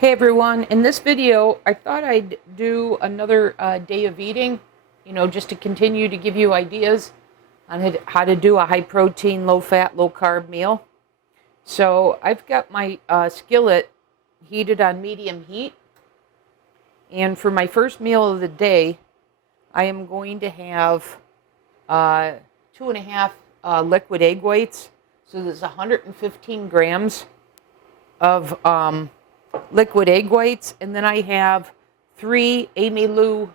Hey everyone, in this video I thought I'd do another day of eating, just to continue to give you ideas on how to do a high protein, low fat, low carb meal. So I've got my skillet heated on medium heat, and for my first meal of the day I am going to have 2.5 liquid egg whites. So there's 115 grams of liquid egg whites, and then I have 3 AmyLu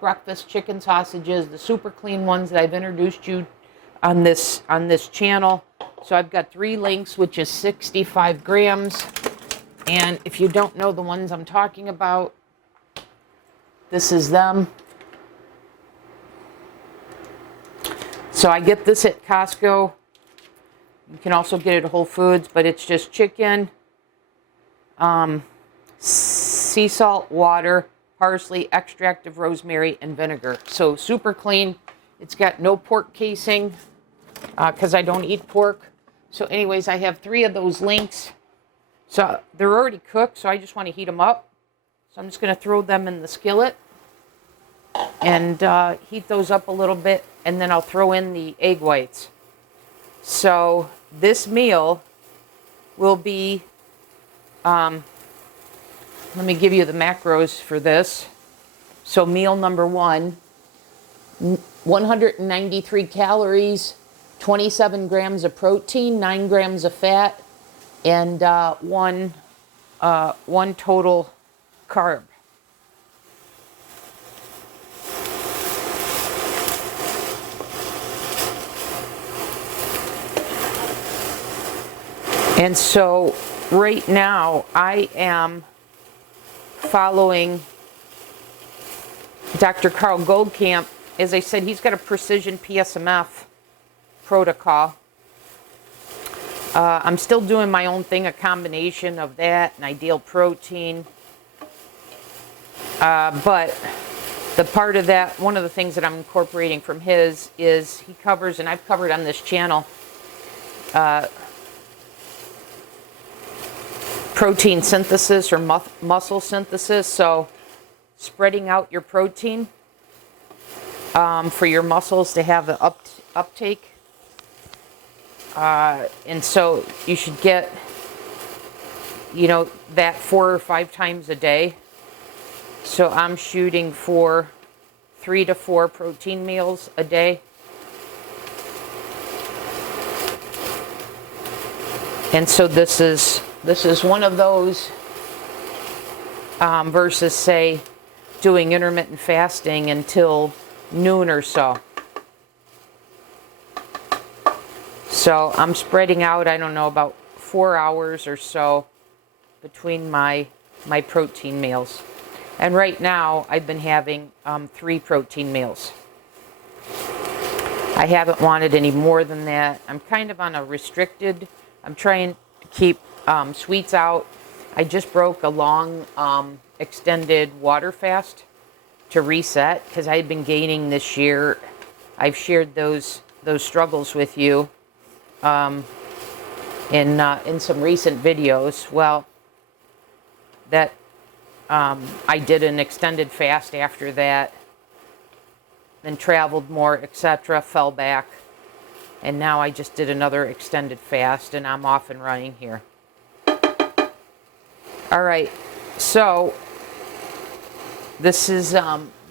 breakfast chicken sausages, the super clean ones that I've introduced you on this channel. So I've got 3 links, which is 65 grams. And if you don't know the ones I'm talking about, this is them. So I get this at Costco. You can also get it at Whole Foods, but it's just chicken, sea salt, water, parsley, extract of rosemary, and vinegar. So super clean. It's got no pork casing because I don't eat pork. So anyways, I have 3 of those links. So they're already cooked, so I just want to heat them up. So I'm just going to throw them in the skillet and heat those up a little bit, and then I'll throw in the egg whites. So this meal will be, let me give you the macros for this. So meal number 1, 193 calories, 27 grams of protein, 9 grams of fat, and one total carb. And so right now I am following Dr. Carl Goldkamp. As I said, he's got a precision PSMF protocol. I'm still doing my own thing, a combination of that and ideal protein. But the part of that, one of the things that I'm incorporating from his is he covers, and I've covered on this channel, protein synthesis or muscle synthesis. So spreading out your protein for your muscles to have the uptake. And so you should get, that 4 or 5 times a day. So I'm shooting for 3 to 4 protein meals a day. And so this is one of those versus, say, doing intermittent fasting until noon or so. So I'm spreading out, I don't know, about 4 hours or so between my protein meals. And right now I've been having 3 protein meals. I haven't wanted any more than that. I'm kind of on a restricted, I'm trying to keep sweets out. I just broke a long extended water fast to reset because I've been gaining this year. I've shared those struggles with you in some recent videos. Well, that I did an extended fast after that, then traveled more, etc., fell back, and now I just did another extended fast, and I'm off and running here. All right, so this is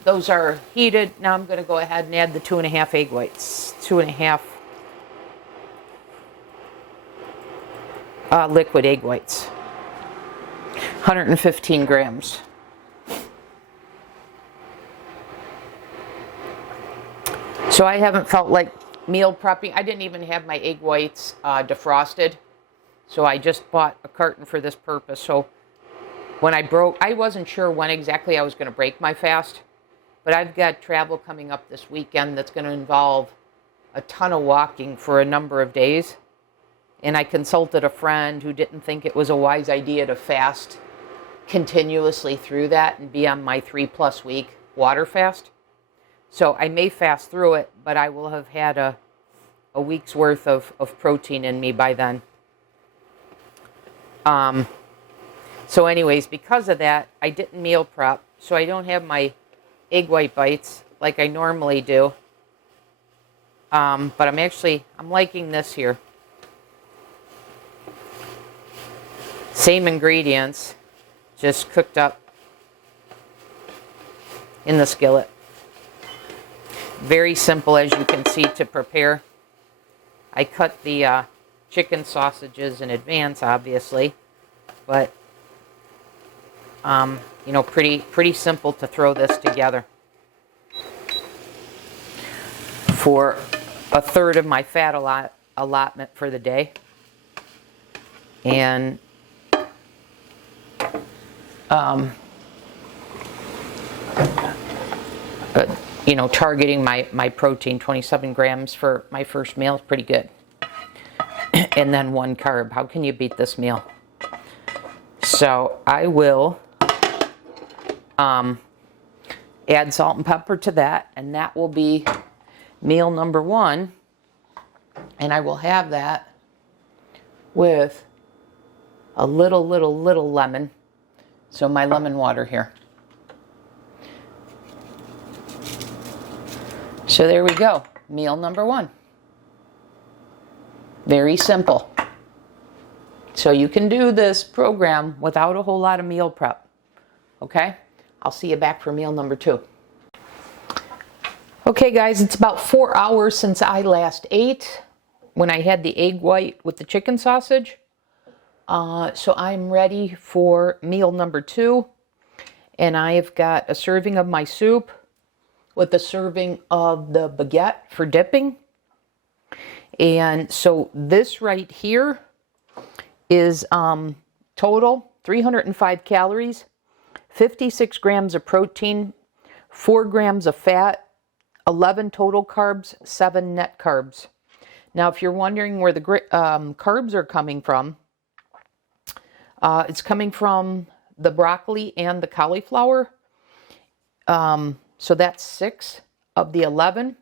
those are heated. Now I'm going to go ahead and add the 2.5 egg whites, 2.5 liquid egg whites, 115 grams. So I haven't felt like meal prepping. I didn't even have my egg whites defrosted. So I just bought a carton for this purpose. So when I wasn't sure when exactly I was going to break my fast. But I've got travel coming up this weekend that's going to involve a ton of walking for a number of days. And I consulted a friend who didn't think it was a wise idea to fast continuously through that and be on my 3+ week water fast. So I may fast through it, but I will have had a week's worth of protein in me by then. So anyways, because of that, I didn't meal prep. So I don't have my egg white bites like I normally do. But I'm liking this here. Same ingredients, just cooked up in the skillet. Very simple, as you can see, to prepare. I cut the chicken sausages in advance, obviously, but you know, pretty simple to throw this together. For a third of my fat allotment for the day, and you know, targeting my protein, 27 grams for my first meal is pretty good. And then 1 carb. How can you beat this meal? So I will add salt and pepper to that, and that will be meal number 1. And I will have that with a little lemon. So my lemon water here. So there we go, meal number 1. Very simple. So you can do this program without a whole lot of meal prep. Okay? I'll see you back for meal number 2. Okay guys, it's about 4 hours since I last ate, when I had the egg white with the chicken sausage. So I'm ready for meal number 2. And I've got a serving of my soup with a serving of the baguette for dipping. And so this right here is total 305 calories, 56 grams of protein, 4 grams of fat, 11 total carbs, 7 net carbs. Now, if you're wondering where the carbs are coming from, it's coming from the broccoli and the cauliflower. So that's 6 of the 11.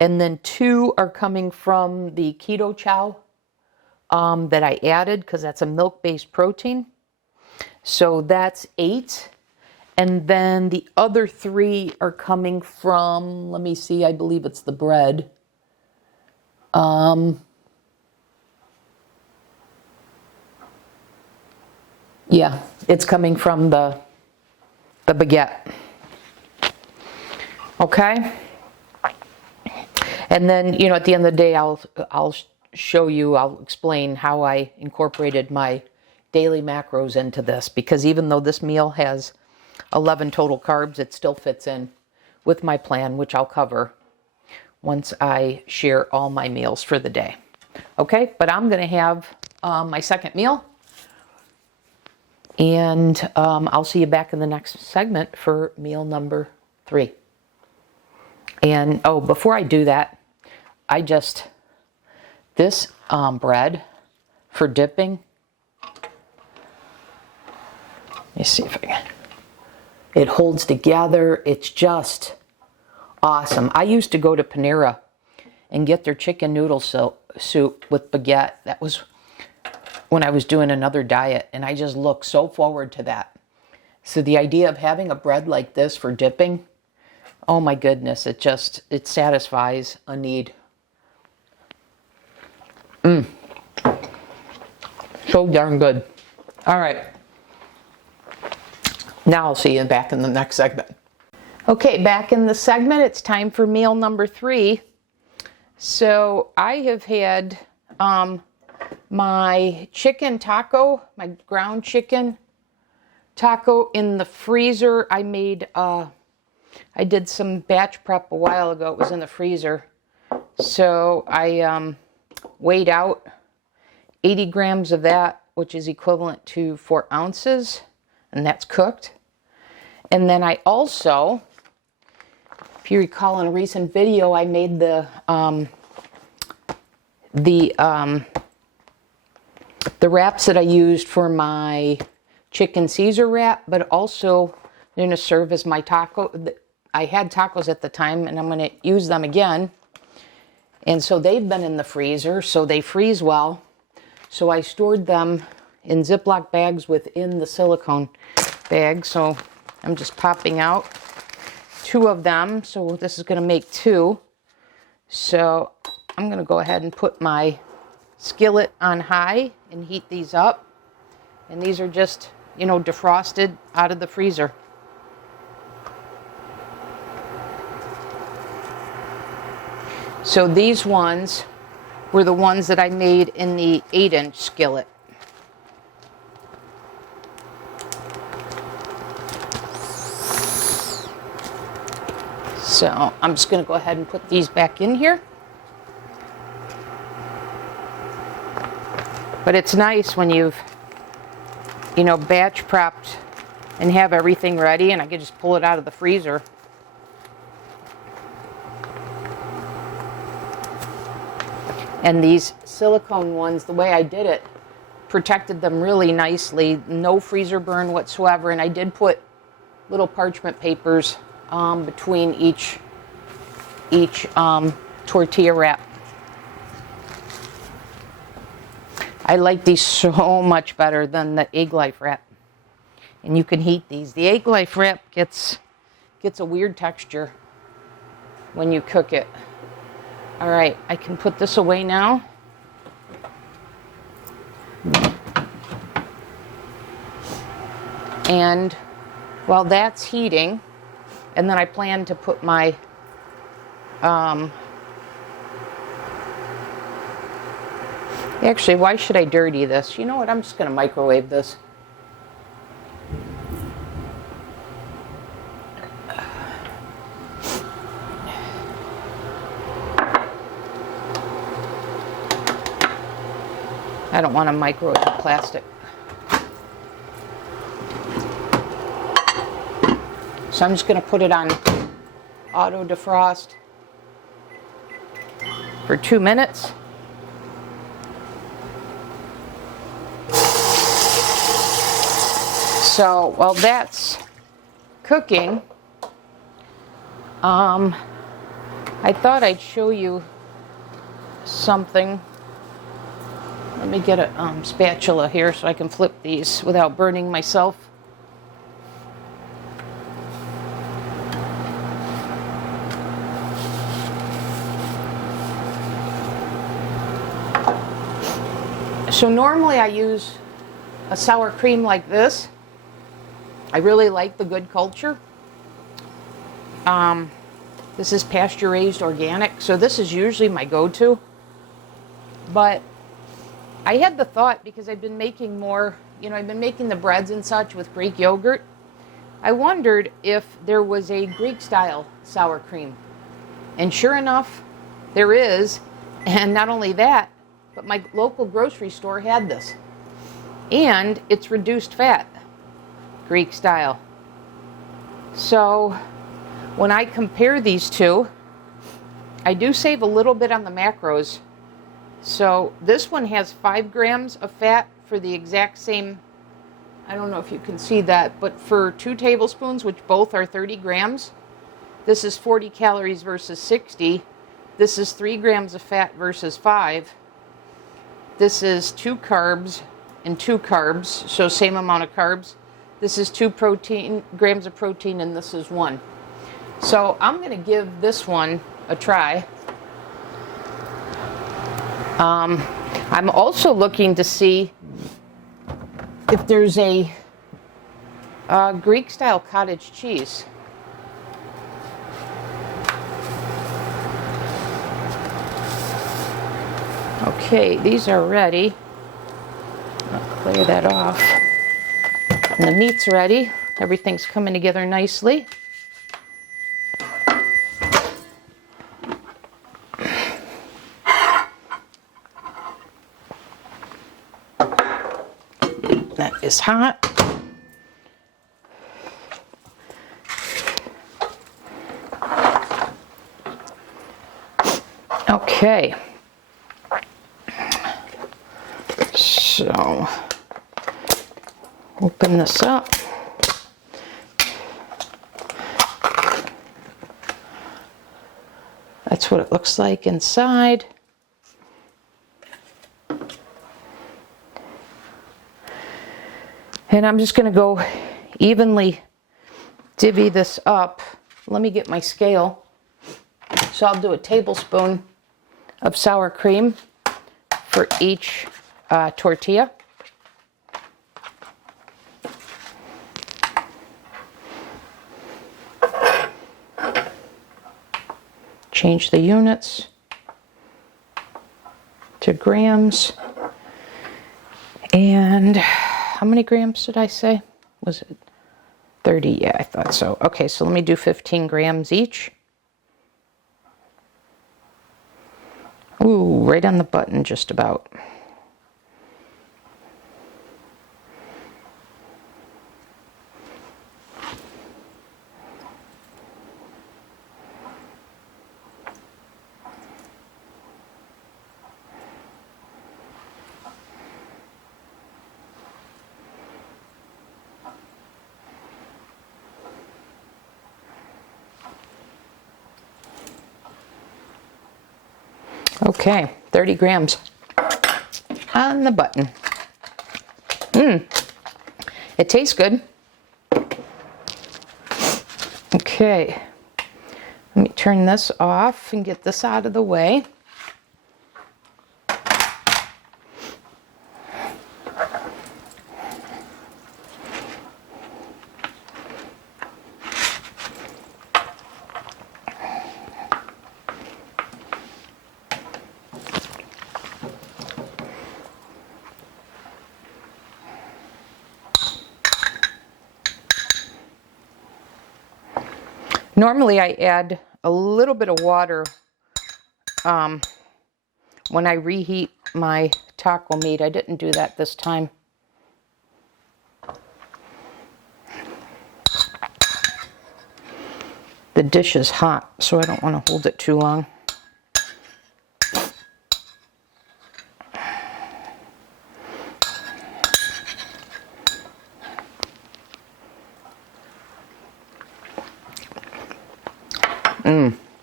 And then 2 are coming from the keto chow that I added, because that's a milk-based protein. So that's 8. And then the other 3 are coming from, let me see, I believe it's the bread. Yeah, it's coming from the baguette. Okay? And then, you know, at the end of the day, I'll show you, I'll explain how I incorporated my daily macros into this, because even though this meal has 11 total carbs, it still fits in with my plan, which I'll cover once I share all my meals for the day. Okay, but I'm going to have my second meal, and I'll see you back in the next segment for meal number 3. And oh, before I do that, this bread for dipping, let me see if I can, it holds together. It's just awesome. I used to go to Panera and get their chicken noodle soup with baguette. That was when I was doing another diet, and I just look so forward to that. So the idea of having a bread like this for dipping, oh my goodness, it satisfies a need. So darn good. All right. Now I'll see you back in the next segment. Okay, back in the segment, it's time for meal number 3. So I have had my chicken taco, my ground chicken taco in the freezer. I did some batch prep a while ago. It was in the freezer. So I weighed out 80 grams of that, which is equivalent to 4 ounces, and that's cooked. And then I also, if you recall in a recent video, I made the wraps that I used for my chicken Caesar wrap, but also they're going to serve as my taco. I had tacos at the time, and I'm going to use them again. And so they've been in the freezer, so they freeze well. So I stored them in Ziploc bags within the silicone bag. So I'm just popping out 2 of them. So this is going to make 2. So I'm going to go ahead and put my skillet on high and heat these up. And these are just, defrosted out of the freezer. So these ones were the ones that I made in the 8-inch skillet. So I'm just going to go ahead and put these back in here. But it's nice when you've, batch prepped and have everything ready, and I can just pull it out of the freezer. And these silicone ones, the way I did it, protected them really nicely. No freezer burn whatsoever. And I did put little parchment papers between each tortilla wrap. I like these so much better than the Egg Life wrap. And you can heat these. The Egg Life wrap gets a weird texture when you cook it. All right, I can put this away now. And while that's heating, and then I plan to put my actually, why should I dirty this? You know what? I'm just going to microwave this. I don't want to microwave the plastic. So I'm just going to put it on auto defrost for 2 minutes. So while that's cooking, I thought I'd show you something. Let me get a spatula here so I can flip these without burning myself. So normally I use a sour cream like this. I really like the Good Culture. This is pasture raised organic, so this is usually my go-to. But I had the thought, because I've been making more, I've been making the breads and such with Greek yogurt. I wondered if there was a Greek style sour cream. And sure enough, there is. And not only that, but my local grocery store had this. And it's reduced fat, Greek style. So when I compare these two, I do save a little bit on the macros. So this one has 5 grams of fat for the exact same, I don't know if you can see that, but for 2 tablespoons, which both are 30 grams, this is 40 calories versus 60. This is 3 grams of fat versus 5. This is 2 carbs and 2 carbs, so same amount of carbs. This is 2 grams of protein, and this is 1. So I'm going to give this one a try. I'm also looking to see if there's a Greek-style cottage cheese. Okay, these are ready. I'll clear that off. And the meat's ready. Everything's coming together nicely. That is hot. Okay. So, open this up. That's what it looks like inside. And I'm just going to go evenly divvy this up. Let me get my scale. So I'll do a tablespoon of sour cream for each tortilla. Change the units to grams. And how many grams did I say? Was it 30? Yeah, I thought so. Okay, so let me do 15 grams each. Ooh, right on the button, just about. Okay, 30 grams on the button. It tastes good. Okay, let me turn this off and get this out of the way. Normally I add a little bit of water when I reheat my taco meat. I didn't do that this time. The dish is hot, so I don't want to hold it too long.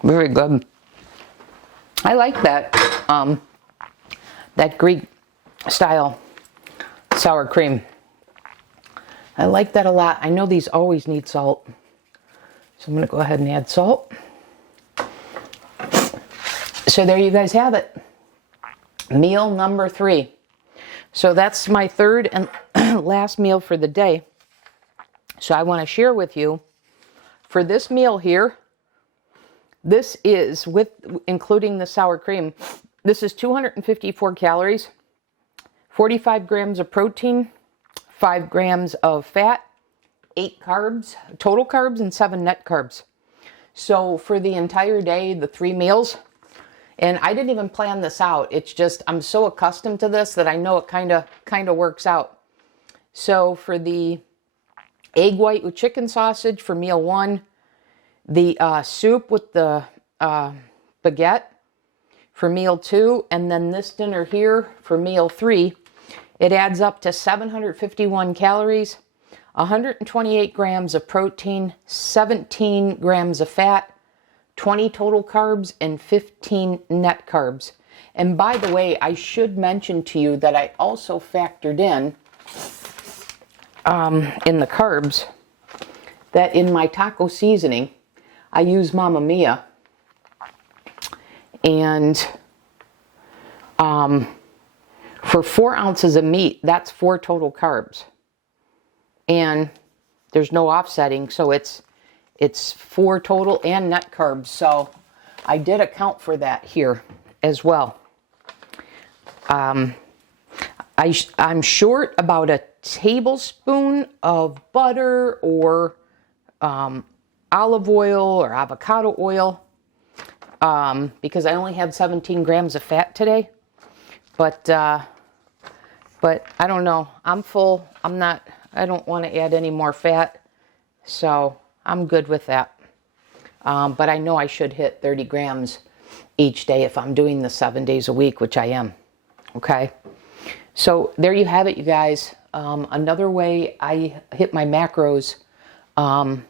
Very good. I like that that Greek style sour cream. I like that a lot. I know these always need salt, so I'm going to go ahead and add salt. So there you guys have it. Meal number 3. So that's my third and last meal for the day. So I want to share with you, for this meal here, this is, with including the sour cream, this is 254 calories, 45 grams of protein, 5 grams of fat, 8 carbs, total carbs, and 7 net carbs. So for the entire day, the 3 meals, and I didn't even plan this out. It's just, I'm so accustomed to this that I know it kind of works out. So for the egg white with chicken sausage for meal 1, the soup with the baguette for meal 2, and then this dinner here for meal 3, it adds up to 751 calories, 128 grams of protein, 17 grams of fat, 20 total carbs, and 15 net carbs. And by the way, I should mention to you that I also factored in the carbs, that in my taco seasoning, I use Mamma Mia, and for 4 ounces of meat, that's 4 total carbs, and there's no offsetting, so it's 4 total and net carbs. So I did account for that here as well. I'm short about a tablespoon of butter or olive oil or avocado oil, because I only had 17 grams of fat today. But I don't know. I'm full. I don't want to add any more fat, so I'm good with that. But I know I should hit 30 grams each day if I'm doing this 7 days a week, which I am. Okay. So there you have it, you guys. Another way I hit my macros on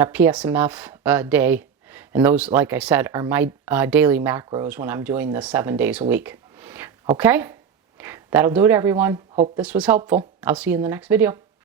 a PSMF day. And those, like I said, are my daily macros when I'm doing this 7 days a week. Okay? That'll do it, everyone. Hope this was helpful. I'll see you in the next video.